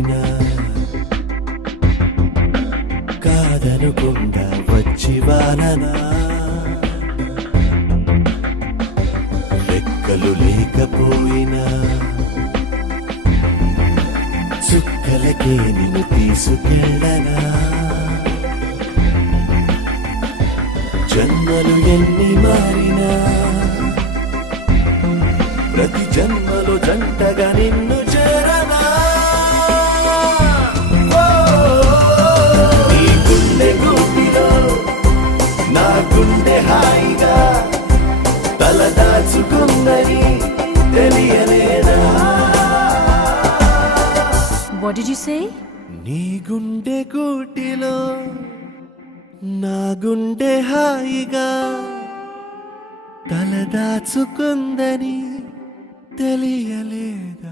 మారినా కాదనుకుండా వచ్చి వాననా రెక్కలు లేకపోయినా చుక్కలకే నిన్ను తీసుకెళ్ళనా జన్మలు ఎన్ని మారినా ప్రతి జన్మలో జంటగా నిన్ను చేరనా నీ గుండె గూటిలో నా గుండె హాయిగా తలదాచుకుందని తెలియలేదా What did you say? నీ గుండె గూటిలో నా గుండె హాయిగా తలదాచుకుందని తెలియలేదా